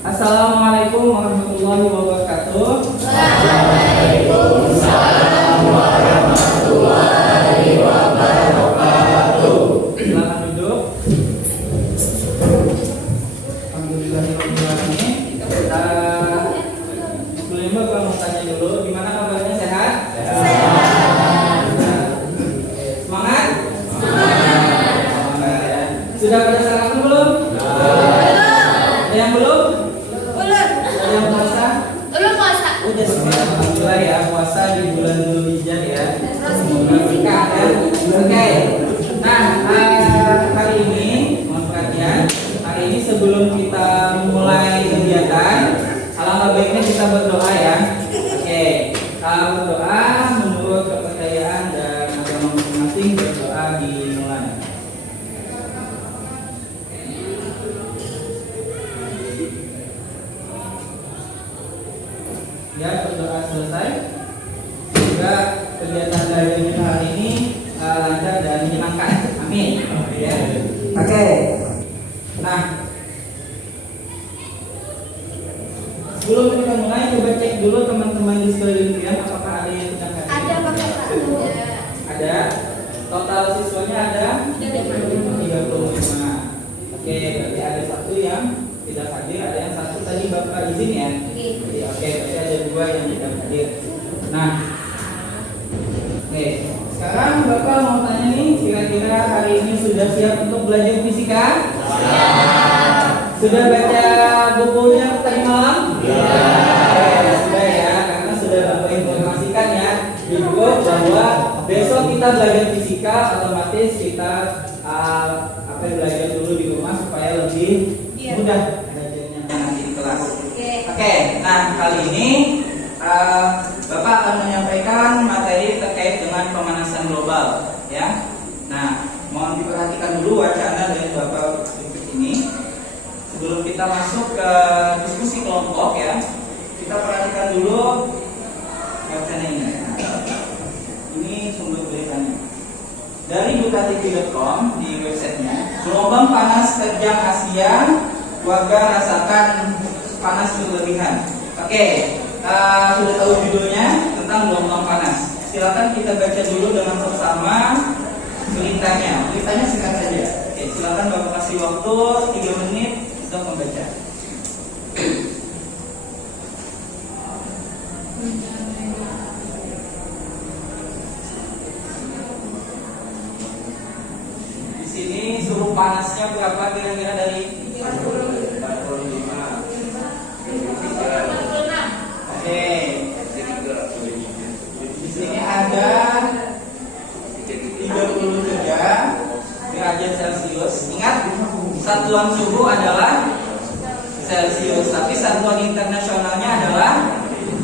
Assalamualaikum warahmatullahi wabarakatuh. Waalaikumsalam warahmatullahi wabarakatuh. Silakan duduk. Alhamdulillahirobbilalamin. Sebelumnya Bapak mau tanya dulu, gimana kabarnya, sehat? Sehat. Semangat? Semangat ya. Sudah pada sarapan belum? Ada yang belum? Ada yang puasa? Udah semua, alhamdulillah ya, puasa di bulan Dzulhijjah ya. Semoga berkah ya. Oke. Nah, hari ini mohon perhatian. Hari ini sebelum kita mulai kegiatan, alangkah baiknya kita berdoa ya. Oke. Berdoa menurut kepercayaan dan agama masing-masing, berdoa dimulai. Ya, berdoa selesai. Semoga kegiatan dari kita hari ini lancar dan menyenangkan. Amin. Ya. Oke. Nah, sebelum kita mulai, coba cek dulu teman-teman di sekeliling kalian apakah ada yang sedang hadir. Ada Pak. Ada. Total siswanya ada 35. Oke, berarti ada satu yang tidak hadir, ada yang satu tadi Bapak izin ya. Oke, berarti ada 2 yang tidak hadir. Nah, oke, sekarang Bapak mau tanya nih, kira-kira hari ini sudah siap untuk belajar fisika? Sudah baca bukunya tadi malam? Sudah ya, karena sudah Bapak informasikan ya di buku bahwa besok kita belajar fisika, otomatis kita belajar dulu di rumah supaya lebih mudah belajarnya nanti di kelas. Oke, nah kali ini Bapak akan menyampaikan materi terkait dengan pemanasan global ya. Nah, mohon diperhatikan dulu wacana dari Bapak berikut ini. Sebelum kita masuk ke diskusi kelompok ya, kita perhatikan dulu wacana ini. Ini sumber beritanya dari bukatv.com di websitenya. Gelombang panas terjang Asia, warga rasakan panas berlebihan. Oke, sudah tahu judulnya tentang gelombang panas. Silakan kita baca dulu dengan bersama beritanya. Beritanya singkat saja. Oke, silakan Bapak kasih waktu 3 menit untuk membaca. Di sini suhu panasnya berapa kira-kira dari 45. Oke. Di sini ada 33 derajat Celcius. Ingat, satuan suhu adalah Celcius, tapi satuan internasionalnya adalah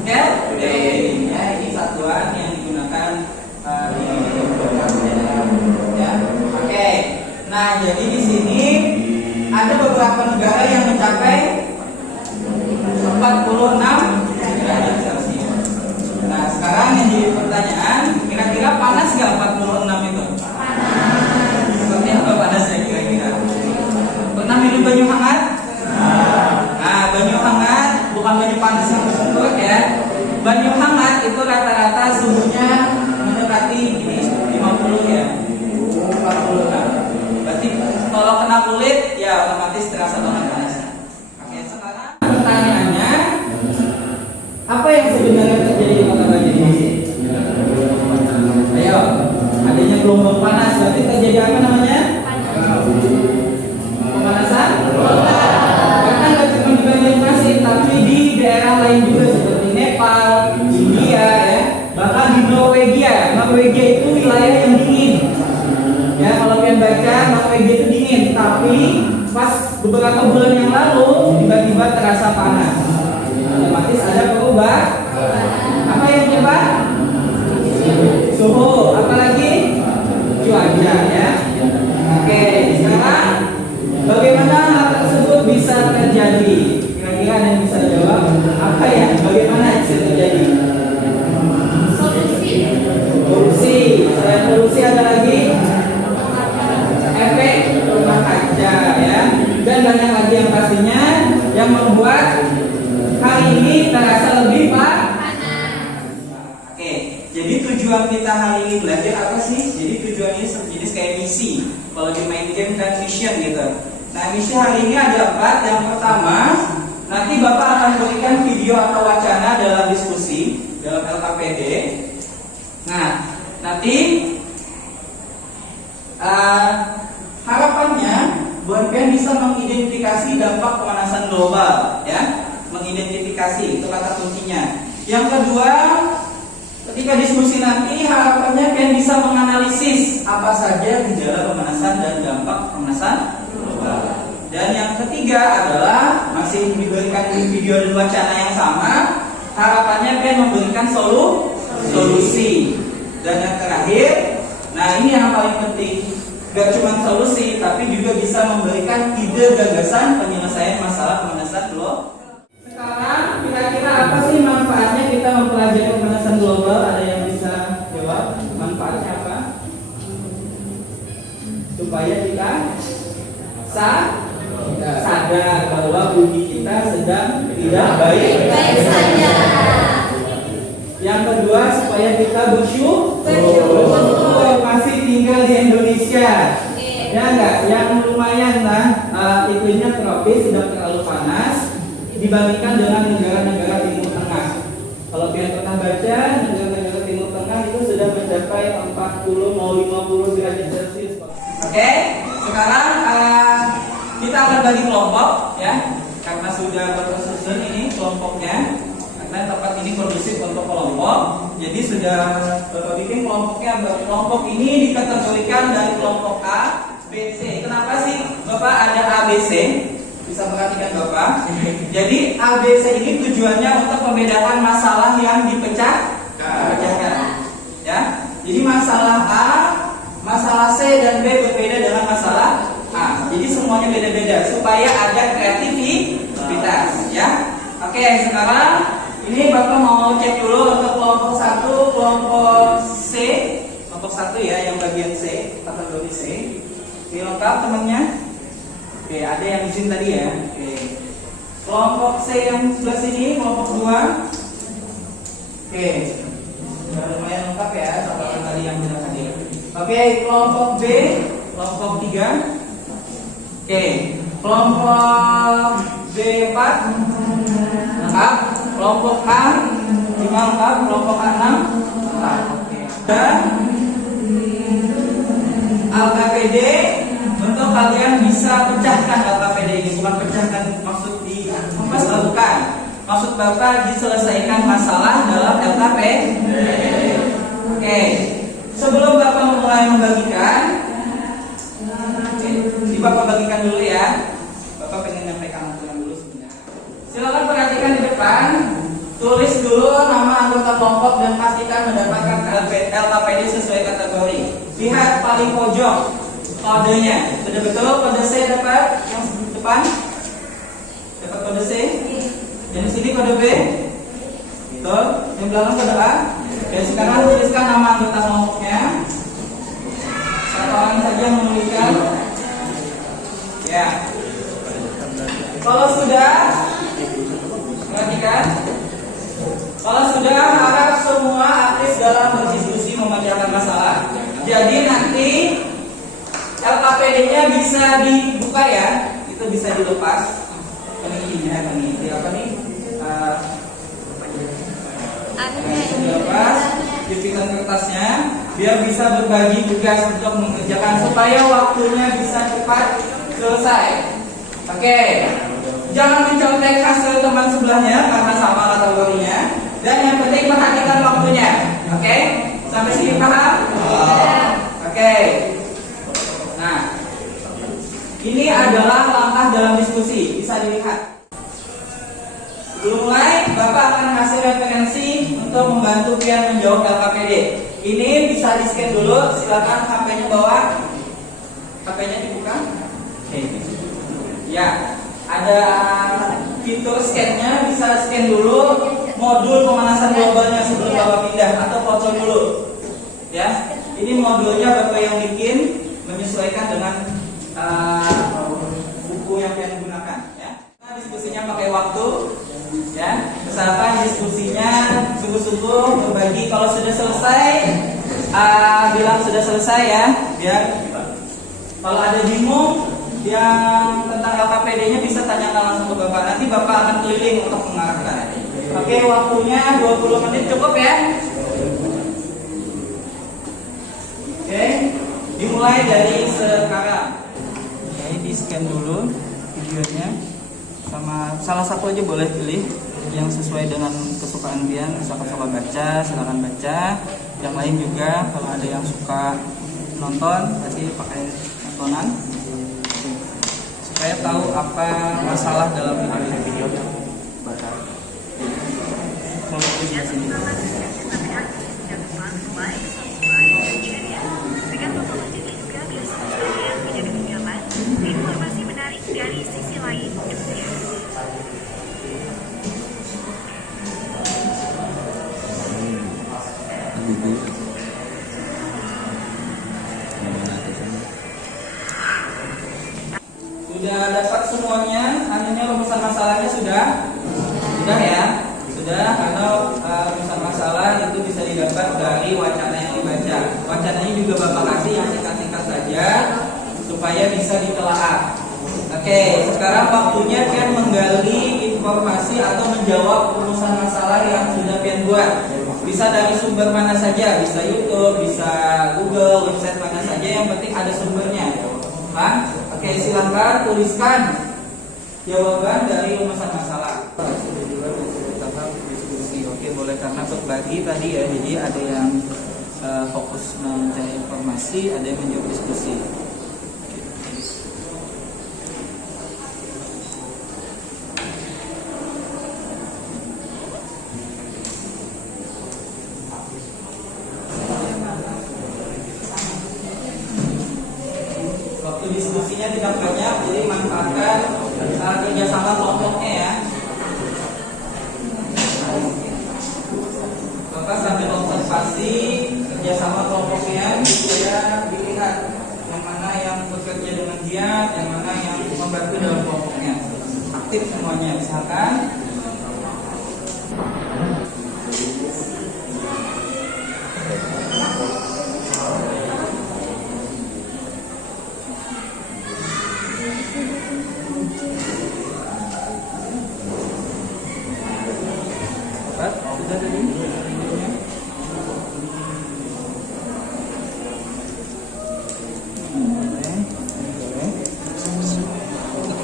Kelvin. Ya, ini satuan yang digunakan di ya. Oke. Nah, jadi di sini ada beberapa negara yang mencapai 46 derajat Celcius. Nah, sekarang yang jadi pertanyaan, kira-kira panas nggak 46 itu? Seperti apa panasnya kira-kira? Pernah minum banyu hangat? Nah, banyu hangat bukan banyu panas yang bersentuh ya. Banyu hangat itu rata-rata suhunya mendekati 50 ya. 40 kan. Berarti kalau kena kulit ya otomatis terasa banget panasnya. Oke, sekarang pertanyaannya, apa yang sebenarnya terjadi di kota Banjarmasin? Ayo, adanya gelombang panas, berarti terjadi apa namanya? Pemanasan? Karena nggak cuma di Banjarmasin, tapi di daerah lain juga seperti Nepal, India ya, bahkan di Norwegia. Norwegia itu wilayah yang dingin. Ya, kalau kalian baca, Norwegia itu dingin, tapi pas beberapa bulan yang lalu tiba-tiba terasa panas. Otomatis ada perubahan. Apa yang berubah? Suhu. Apalagi cuaca ya. Oke, sekarang bagaimana hal tersebut bisa terjadi? Kira-kira ada yang bisa jawab? Apa ya? Bagaimana bisa terjadi? Korupsi. Selain korupsi ada lagi efek rumah kaca ya. Dan banyak lagi yang pastinya yang membuat hari ini terasa lebih Oke, jadi tujuan kita hari ini belajar apa sih? Jadi tujuannya sejenis kayak misi. Kalau di main game kan mission gitu. Nah, misi hari ini ada 4. Yang pertama, nanti Bapak akan berikan video atau wacana dalam diskusi dalam LKPD. Nah, nanti harapannya Buan Pen bisa mengidentifikasi dampak pemanasan global, ya, mengidentifikasi itu kata kuncinya. Yang kedua, ketika diskusi nanti harapannya Pen bisa menganalisis apa saja gejala pemanasan dan dampak pemanasan global. Dan yang ketiga adalah masih diberikan video dan wacana yang sama, harapannya Pen memberikan solusi. Dan yang terakhir, nah ini yang paling penting, gak cuma solusi, tapi juga bisa memberikan ide gagasan penyelesaian masalah pemanasan global. Sekarang kira-kira apa sih manfaatnya kita mempelajari pemanasan global? Ada yang bisa jawab? Manfaatnya apa? Supaya kita sadar bahwa bumi kita sedang tidak baik saja. Yang kedua, supaya kita bersyukur masih tinggal di Indonesia. Ya enggak? Yang lumayan lah, iklimnya tropis, tidak terlalu panas dibandingkan dengan negara-negara Timur Tengah. Kalau kalian pernah baca, negara-negara Timur Tengah itu sudah mencapai 40 mau 50 derajat Celcius. Oke, sekarang kita akan bagi kelompok, ya, karena sudah bersusun ini kelompoknya. Karena tempat ini kondusif untuk kelompok, jadi sudah bikin kelompoknya. Kelompok ini dikategorikan dari kelompok A, B, C. Kenapa sih Bapak ada A, B, C? Bisa perhatikan Bapak. Jadi A, B, C ini tujuannya untuk membedakan masalah yang dipecahkan. Ya. Jadi masalah A, masalah C dan B berbeda dengan masalah A. Jadi semuanya beda-beda supaya ada kreativitas, ya. Oke, sekarang ini Bapak mau cek dulu untuk kelompok 1, kelompok C, kelompok 1 ya, yang bagian C, kategori C. Oke, lengkap temannya. Oke, ada yang izin tadi ya. Oke. Kelompok C yang sebelah sini, kelompok 2. Oke. Sudah lumayan lengkap ya, sama tadi yang tidak hadir. Oke, kelompok B, kelompok 3. Oke, kelompok B4 lengkap. Kelompok A 5 lengkap, kelompok A 6 lengkap. Oke. Dan LKPD untuk kalian bisa pecahkan LKPD ini, bukan pecahkan maksud bukan. Maksud Bapak diselesaikan masalah dalam LKPD. Oke. Sebelum Bapak mulai membagikan, ini Bapak bagikan dulu ya. Bapak pengen nyampaikan aturan dulu sebentar. Silakan perhatikan di depan, tulis dulu nama anggota kelompok dan pastikan mendapatkan LKPD sesuai kategori. Lihat paling pojok kodenya, sudah betul kode C dapat yang depan? Dapat kode C? Yang sini kode B? Betul. Yang belakang kode A? Dan sekarang tuliskan nama anggota kelompoknya. Satu orang saja yang menuliskan. Ya. Kalau sudah, perhatikan. Kalau sudah, harap semua aktif dalam berdiskusi memecahkan masalah. Jadi nanti LKPD-nya bisa dibuka ya, itu bisa dilepas. Apa nih? Dilepas, dipikan kertasnya, biar bisa berbagi tugas untuk mengerjakan supaya waktunya bisa cepat selesai. Oke. Jangan mencontek hasil teman sebelahnya karena sama kategorinya. Dan yang penting perhatikan waktunya. Oke? Sampai sini paham? Oke. Nah, ini adalah langkah dalam diskusi. Bisa dilihat. Sebelum mulai, Bapak akan kasih referensi untuk membantu Pian menjawab LKPD. Ini bisa di-scan dulu. Silakan HP-nya bawa. HP-nya dibuka. Oke. Ya. Ada fitur scan-nya, bisa scan dulu modul pemanasan globalnya sebelum Bapak pindah atau foto dulu. Ya, ini modulnya Bapak yang bikin menyesuaikan dengan buku yang kalian gunakan. Ya, nah, diskusinya pakai waktu, ya. Usahakan diskusinya sungguh-sungguh berbagi. Kalau sudah selesai, bilang sudah selesai ya, biar kalau ada bingung yang tentang LKPD-nya bisa tanyakan langsung ke Bapak. Nanti Bapak akan keliling untuk mengarahkan. Oke, waktunya 20 menit cukup ya. Oke, dimulai dari sekarang. Oke, di scan dulu videonya. Sama salah satu aja boleh pilih yang sesuai dengan kesukaan Bian. Misalkan suka baca, silakan baca. Yang lain juga kalau ada yang suka nonton, berarti pakai tontonan supaya tahu apa masalah dalam video. Mau di sini. Informasi menarik dari sisi lain dunia. Sudah dapat semuanya, anunya rumusan masalahnya sudah ya, sudah. Karena rumusan masalah itu bisa didapat dari wacana yang dibaca. Wacananya juga Bapak kasih yang singkat-singkat saja supaya bisa ditelaah. Oke, sekarang waktunya Pian menggali informasi atau menjawab rumusan masalah yang sudah Pian buat. Bisa dari sumber mana saja, bisa YouTube, bisa Google, website mana saja, yang penting ada sumbernya. Hah? Oke, silakan tuliskan jawaban dari rumusan masalah. Oke, boleh, karena berbagi tadi ya, jadi ada yang fokus mencari informasi, ada yang menjawab diskusi. Waktu diskusinya tidak banyak, jadi manfaatkan kerjasama kelompoknya ya. Bapak sambil observasi kerjasama kelompoknya supaya dilihat yang mana yang bekerja dengan giat, yang mana yang membantu dalam kelompoknya. Aktif semuanya, misalkan. Sudah tadi?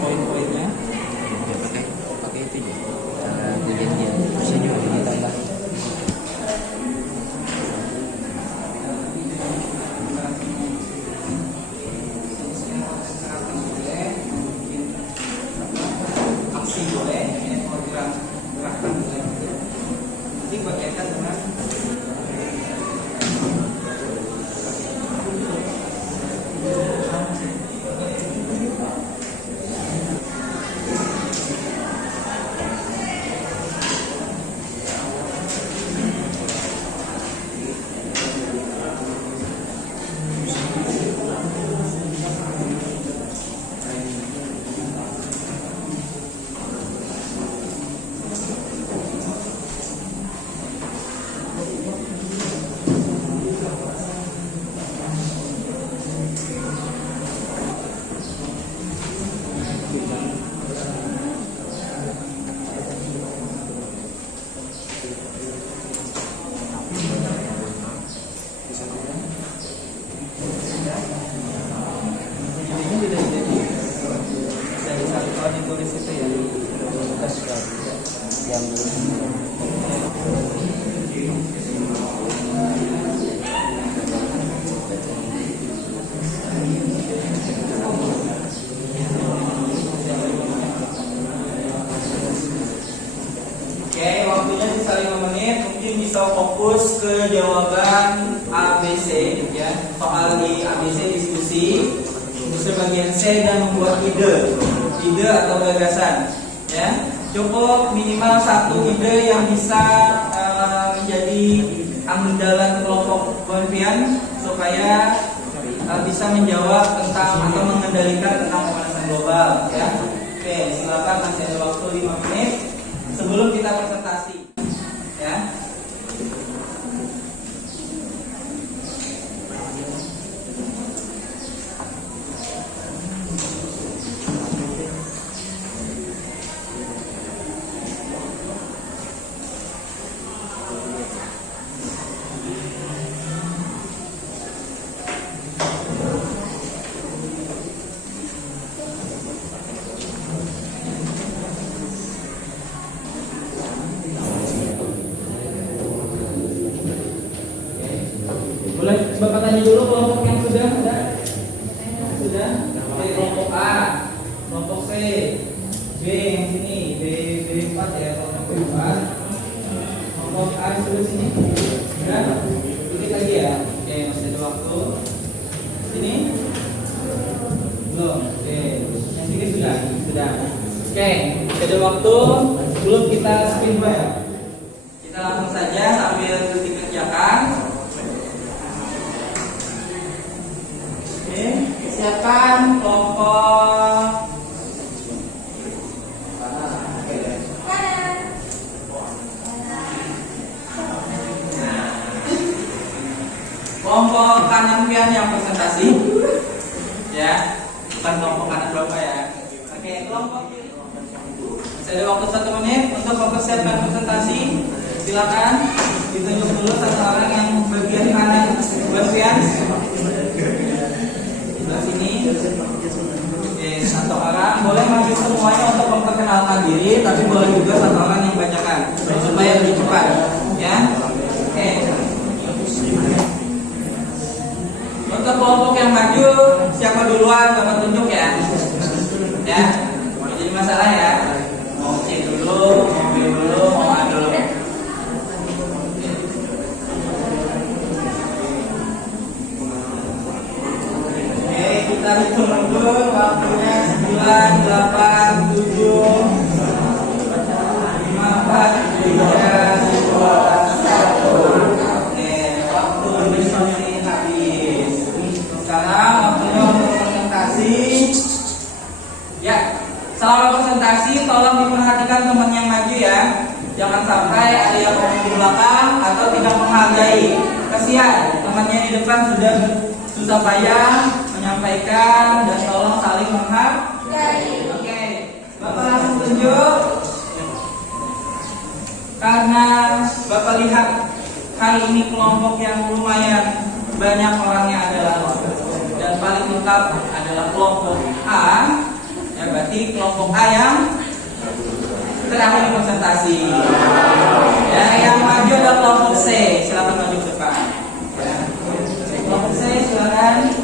Poin-poinnya. Pakai itu ya. Kejadian bisa juga ditambah. Aksi boleh, gerakan boleh. Nanti bagikan dengan ditulis itu ya. Yang Oke, waktunya sisa 5 menit. Mungkin bisa fokus ke jawaban ABC ya. Soal di ABC diskusi. Untuk bagian C dan membuat ide atau gagasan ya. Cukup minimal satu ide yang bisa menjadi andalan kelompok Pian supaya bisa menjawab tentang atau mengendalikan tentang pemanasan global ya. Oke, silakan, masih ada waktu 5 menit sebelum kita presentasi. Ya. Boleh Bapak tanya dulu kelompok yang sudah ada? Sudah? Oke, kelompok A, kelompok C, B yang sini, B4 ya, kelompok B4. Kelompok A sudah sini? Sudah? Dikit lagi ya? Oke, masih ada waktu. Sini? Belum? Oke, yang sini sudah? Sudah. Oke, masih ada waktu sebelum kita spin ya. Kita langsung saja sambil dikerjakan. Oke, siapkan kelompok kelompok kanan pian yang presentasi, ya, bukan kelompok kanan berapa ya. Oke, kelompok kiri. Masih ada waktu 1 menit untuk mempersiapkan presentasi. Silakan ditunjuk dulu satu orang yang bagian kanan, bagian sebelah sini. Oke, satu orang boleh maju semuanya untuk memperkenalkan diri, tapi boleh juga satu orang yang bacakan supaya lebih cepat, ya. Oke. Untuk kelompok yang maju, siapa duluan Bapak tunjuk ya. Ya, jadi masalah ya. Mau C dulu, mau B dulu, mau A dulu. Oke, kita hitung dulu waktunya 9, 8, 7, 5, 4, 3, 2, 1. Oke, waktu diskusi habis. Sekarang waktunya untuk presentasi. Ya, selama presentasi tolong diperhatikan teman yang maju ya. Jangan sampai ada yang ngomong di belakang atau tidak menghargai. Kasihan temannya di depan sudah susah payah menyampaikan, dan tolong saling menghargai. Oke, Bapak langsung tunjuk. Karena Bapak lihat kali ini kelompok yang lumayan banyak orangnya adalah, dan paling lengkap adalah kelompok A. Ya, berarti kelompok A yang terakhir presentasi. Ya, yang maju adalah kelompok C. Silakan maju ke depan. Ya. Kelompok C, silakan.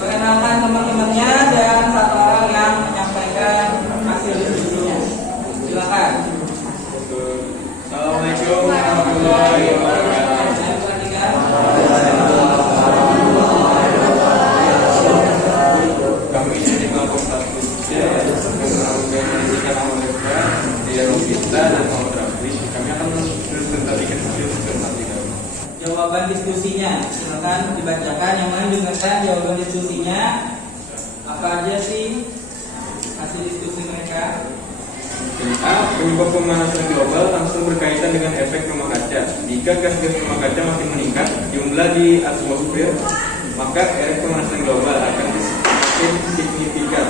Perkenalkan teman-temannya dan satu orang yang menyampaikan hasil diskusinya. Silakan. Assalamualaikum warahmatullahi wabarakatuh. Saya perhatikan. Kami dari kelompok 1C berorganisasikan nama mereka di Rosita dan Muhammad Rafi. Kami akan mempresentasikan hasil presentasi kami. Jawaban diskusinya, silakan dibacakan. Yang mana dengarkan jawaban diskusinya. Apa aja sih hasil diskusi mereka? A. Penyebab pemanasan global langsung berkaitan dengan efek rumah kaca. Jika gas-gas rumah kaca makin meningkat jumlah di atmosfer, maka efek pemanasan global akan semakin signifikan.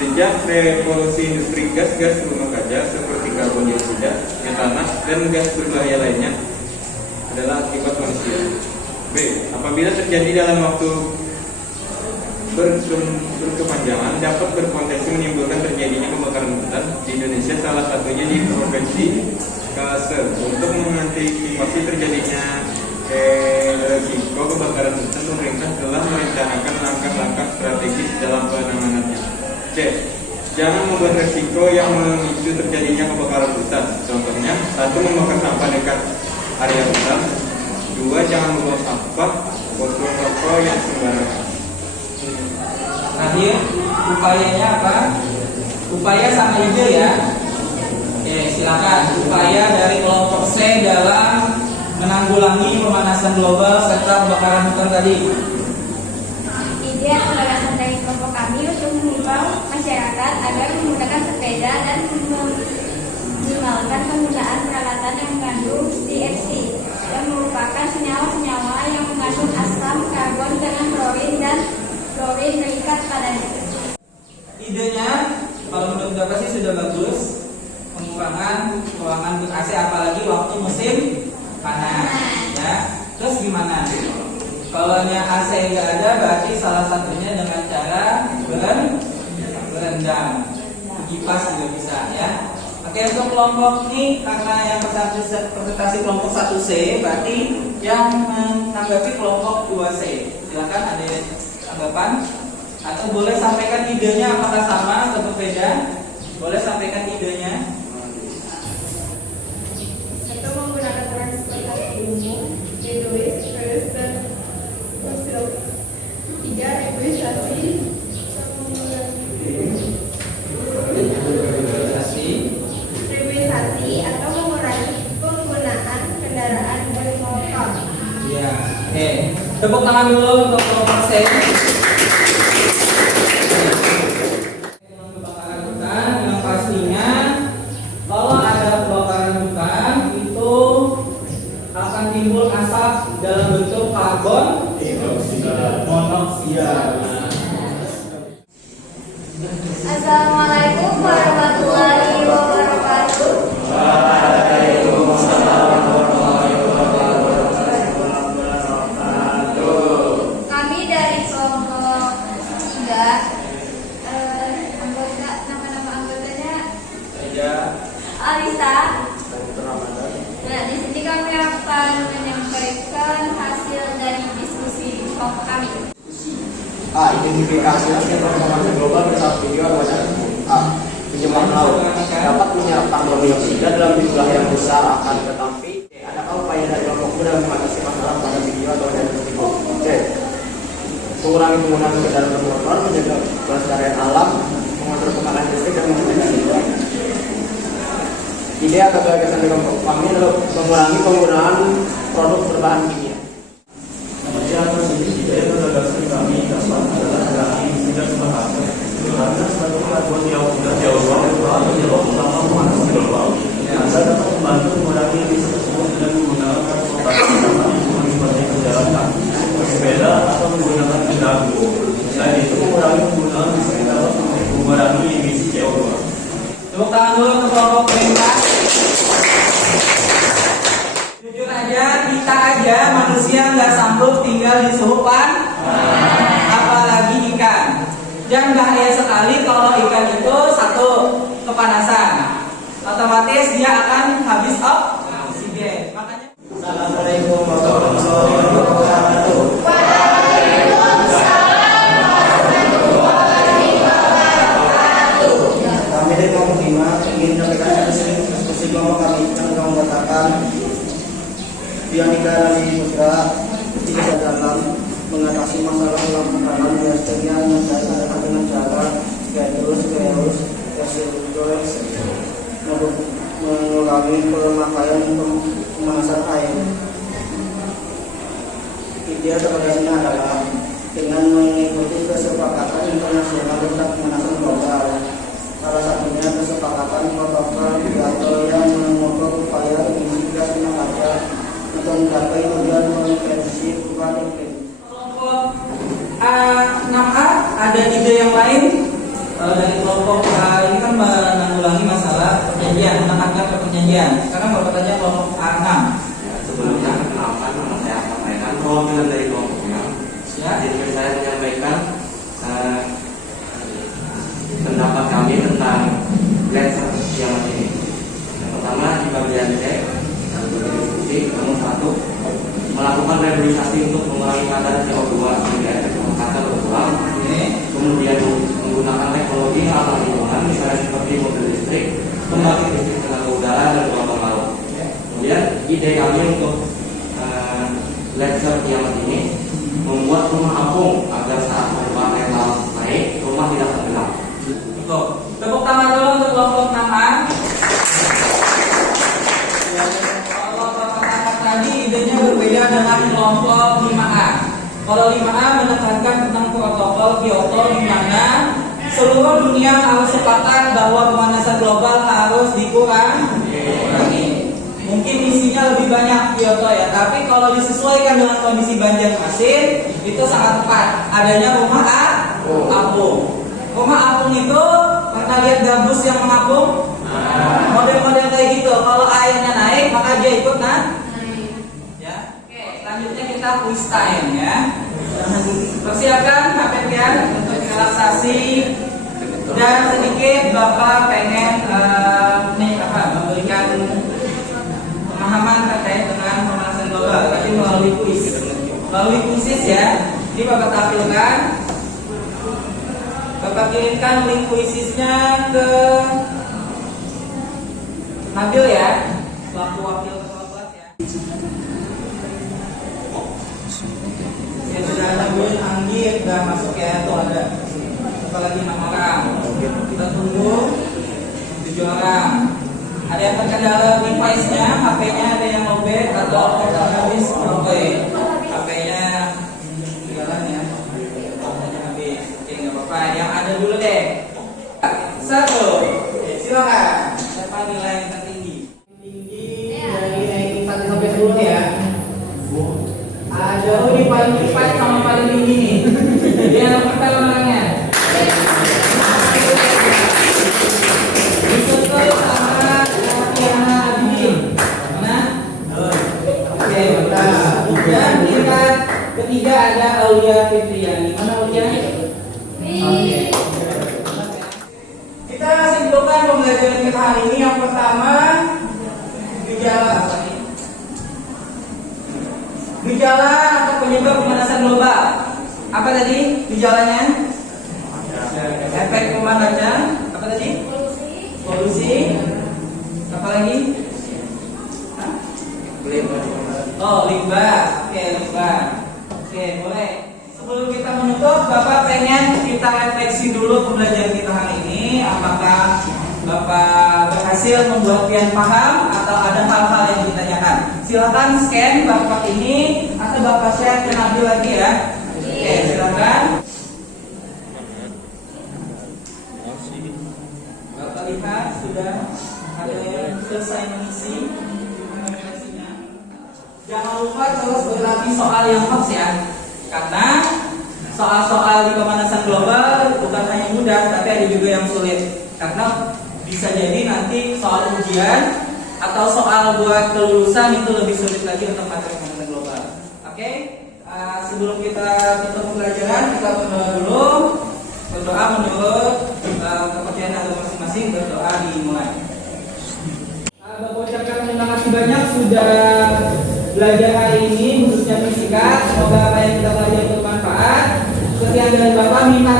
Sejak revolusi industri, gas-gas rumah kaca seperti karbon dioksida, metana, dan gas berbahaya lainnya adalah akibat manusia. B. Apabila terjadi dalam waktu berkepanjangan dapat berpotensi menimbulkan terjadinya kebakaran hutan di Indonesia, salah satunya di Provinsi Kalsel. Untuk mengantisipasi terjadinya risiko kebakaran hutan, pemerintah telah merencanakan langkah-langkah strategis dalam penanganannya. C. Jangan membuat risiko yang memicu terjadinya kebakaran hutan. Contohnya, 1. Membakar sampah dekat area hutan. 2. Jangan membuang sampah botol rokok yang sembarangan. Terakhir, upayanya apa? Upaya sama hijau ya. Oke, silakan. Upaya dari kelompok C dalam menanggulangi pemanasan global serta kebakaran hutan tadi. Ide atau gagasan dari kelompok kami untuk mengimbau agar menggunakan sepeda dan minimalkan penggunaan peralatan yang mengandung CFC yang merupakan senyawa-senyawa yang mengandung asam karbon dengan klorin dan klorin mengikat padanya. Idenya kalau menurut Bapak sih sudah bagus, pengurangan AC apalagi waktu musim panas ya. Terus gimana? Kalau AC nggak ada berarti salah satunya dengan cara berendam, kipas juga bisa ya. Oke, untuk kelompok ini karena yang presentasi kelompok 1C berarti yang menanggapi kelompok 2C. Silakan ada tanggapan atau boleh sampaikan idenya apakah sama atau berbeda? Boleh sampaikan idenya. Atau menggunakan transportasi umum, egois, terus dan fosil. 3. Egoisasi. Revisasi atau mengurangi penggunaan kendaraan bermotor. Ya, oke. Tepuk tangan dulu untuk kelompok C. Kebakaran hutan yang pastinya kalau ada kebakaran hutan itu akan timbul asap dalam bentuk karbon monoksida. Assalamualaikum warahmatullahi wabarakatuh. Kami dari kelompok 3, nama anggotanya Alisa. Nah, di sini kami akan menyampaikan hasil dari diskusi kelompok kami. A. Identifikasi hasil performance global bersama video wajah. A. Pencemaran laut dapat menyerap karbon dioksida dalam jumlah yang besar akan tetapi adakah upaya dari kelompok dalam mengatasi masalah pada video atau wajah tersebut? C. Mengurangi penggunaan kendaraan bermotor, menjaga kelestarian alam, mengatur pengalihan listrik dan mencegah lingkungan. Ide atau gagasan dari kelompok kami adalah mengurangi penggunaan produk berbahan kimia. Ide atau gagasan kami dapat adalah mengurangi tidak berbahaya karena satu karbon dioksida CO2 merupakan penyebab utama pemanasan global. Anda dapat membantu mengurangi emisi tersebut dengan menggunakan transportasi ramah lingkungan seperti berjalan kaki, bersepeda atau menggunakan kendaraan umum. Selain itu, mengurangi penggunaan listrik dapat mengurangi emisi CO2. Tepuk tangan dulu untuk kelompok perintah. Jujur aja, kita aja manusia nggak sanggup tinggal di suhu apalagi ikan. Dan bahaya sekali kalau ikan itu satu kepanasan, otomatis dia akan habis oksigen. Makanya Assalamualaikum warahmatullahi wabarakatuh. Kami dari kelompok 5 ingin menyampaikan diskusi kelompok kami yang mengatakan Bionika dari Musra tidak dalam mengatasi masalah lampuran biasanya adalah dengan cara Gairus, mengurangi pemakaian pemanasan air. Ide terkadang adalah dengan mengikuti kesepakatan internasional tentang pemanasan global. Salah satunya kesepakatan protokol Kyoto yang memotong upaya emisi gas rumah kaca untuk mencapai tujuan konvensi perubahan iklim. kelompok 6A ada ide yang lain. Dari kelompok A ini kan menanggulangi masalah perjanjian, menekankan perjanjian. Sekarang Bapak tanya kelompok A6. Sebelumnya kenalkan nama saya sampaikan perwakilan dari kelompoknya. Jadi saya menyampaikan pendapat kami tentang laser yang ini. Yang pertama di bagian C diskusi nomor 1 melakukan rehabilitasi untuk mengurangi kadar CO2 sehingga efek rumah kaca berkurang. Kemudian menggunakan teknologi ramah lingkungan misalnya seperti mobil listrik, pembangkit listrik tenaga udara dan gelombang laut. Kemudian ide kami untuk laser kiamat ini membuat rumah apung agar saat permukaan air laut naik rumah tidak tenggelam. Betul. Tepuk tangan dulu untuk kelompok 6A. Kalau Bapak tadi idenya berbeda dengan kelompok 5A. Kalau 5A menekankan tentang protokol Kyoto di mana seluruh dunia harus sepakat bahwa pemanasan global harus dikurangi. Mungkin isinya lebih banyak Kyoto ya, tapi kalau disesuaikan dengan kondisi Banjarmasin itu sangat tepat. Adanya rumah apung. Rumah apung itu pernah lihat gabus yang mengapung? Model-model kayak gitu. Kalau airnya naik maka dia ikut ya. Oke, selanjutnya kita quiz time ya. Persiapkan HP kalian untuk relaksasi dan sedikit Bapak pengen memberikan pemahaman terkait dengan pemanasan global, tapi melalui kuis. Melalui kuis ya. Ini Bapak tampilkan. Bapak kirimkan link kuisisnya ke Nabil ya, selaku wakil ketua kelas ya. Ya sudah ada Bun Anggi, sudah masuk ya, tuh ada. Apalagi 6 orang. Kita tunggu 7 orang. Ada yang terkendala device-nya, HP-nya ada yang lowbat atau habis oke. HP-nya jalan ya. HP-nya habis. Oke, enggak apa-apa. Yang ada dulu deh. 1. Silakan. Siapa nilai yang tertinggi? Tinggi dari ranking 1 sampai 10 ya. Jauh di paling cepat sama paling tinggi nih. Jadi yang pertama orangnya. Disusul sama Tiana Abidin. Mana? Oke, mantap. Dan tingkat ketiga ada Aulia Fitriani. Mana Aulia? Oke. Kita simpulkan pembelajaran kita hari ini. Yang pertama, gejala. Gejala atau penyebab pemanasan global. Apa tadi gejalanya? Efek pemanasan. Apa tadi? Polusi. Apa lagi? Oh, limbah. Oke, limbah. Oke, boleh. Sebelum kita menutup, Bapak pengen kita refleksi dulu pembelajaran kita hari ini. Apakah Bapak berhasil membuat kalian paham atau ada hal-hal yang ditanyakan? Silakan scan Bapak ini atau Bapak share ke Nabil lagi ya. Oke, silakan. Bapak lihat sudah ada yang selesai mengisi refleksinya. Jangan lupa terus berlatih soal yang hoax ya. Karena soal-soal di pemanasan global bukan hanya mudah, tapi ada juga yang sulit. Karena bisa jadi nanti soal ujian atau soal buat kelulusan itu lebih sulit lagi untuk materi pemanasan global. Oke, sebelum kita tutup pembelajaran, kita berdoa dulu. Berdoa menurut kepercayaan agama masing-masing. Berdoa dimulai. Bapak ucapkan terima kasih banyak sudah belajar hari ini, khususnya fisika. Semoga apa yang kita pelajari bermanfaat. Sekian dari Bapak, minta